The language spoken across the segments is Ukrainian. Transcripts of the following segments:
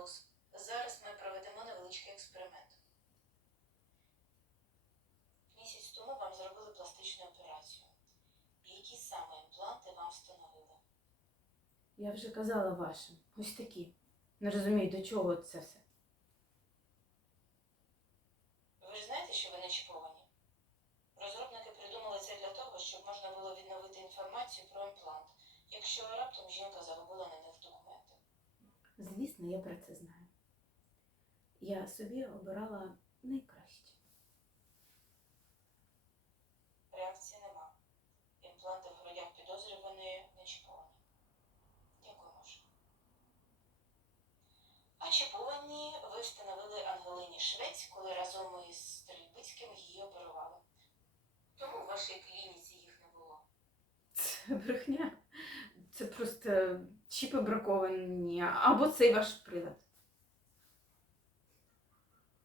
Роуз. Зараз ми проведемо невеличкий експеримент. Місяць тому вам зробили пластичну операцію. Які саме імпланти вам встановили? Я вже казала вашим. Ось такі. Не розумію, до чого це все. Ви ж знаєте, що ви не чіповані? Розробники придумали це для того, щоб можна було відновити інформацію про імплант, якщо раптом жінка загубила на них документи. Звісно, я про це знаю. Я собі обирала найкраще. Реакції нема. Імпланти в грудях підозрюваної не чіповані. Дякую, Маша. А чіповані ви встановили Ангелині Швець, коли разом із Стрельбицьким її оперували. Тому в вашій клініці їх не було. Це брехня. Просто чіпи браковані, або цей ваш прилад.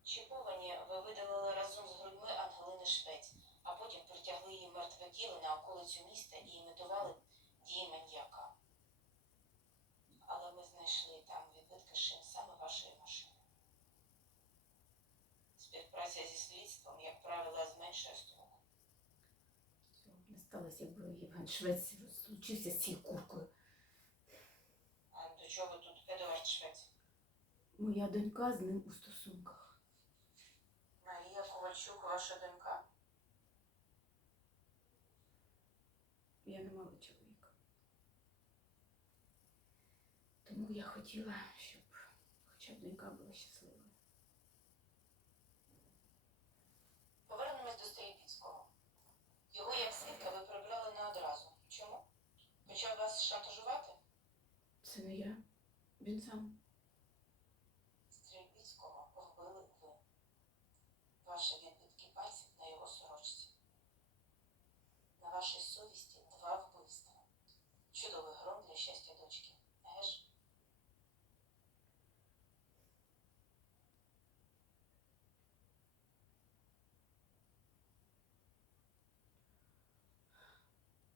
Чіповані ви видалили разом з грудьми Ангелини Швець, а потім притягли її мертве тіло на околицю міста і імітували дії маньяка. Але ми знайшли там відбитки шин саме вашої машини. Співпраця зі слідством, як правило, зменшує. Цього не сталося, якби Євген Швець розлучився з цією куркою. Чого тут Едуард Швець? Моя донька з ним у стосунках. Марія Ковальчук, ваша донька. Я не мала чоловіка. Тому я хотіла, щоб хоча б донька була щасливою. Повернемось до Стрільбіцького. Його як свідка ви прибрали не одразу. Чому? Почав вас шантажувати? Це не я. Він сам. Стрільбіцького вбили ви. Ваші відбитки пальців на його сорочці. На вашій совісті два вбивства. Чудовий гром для щастя дочки.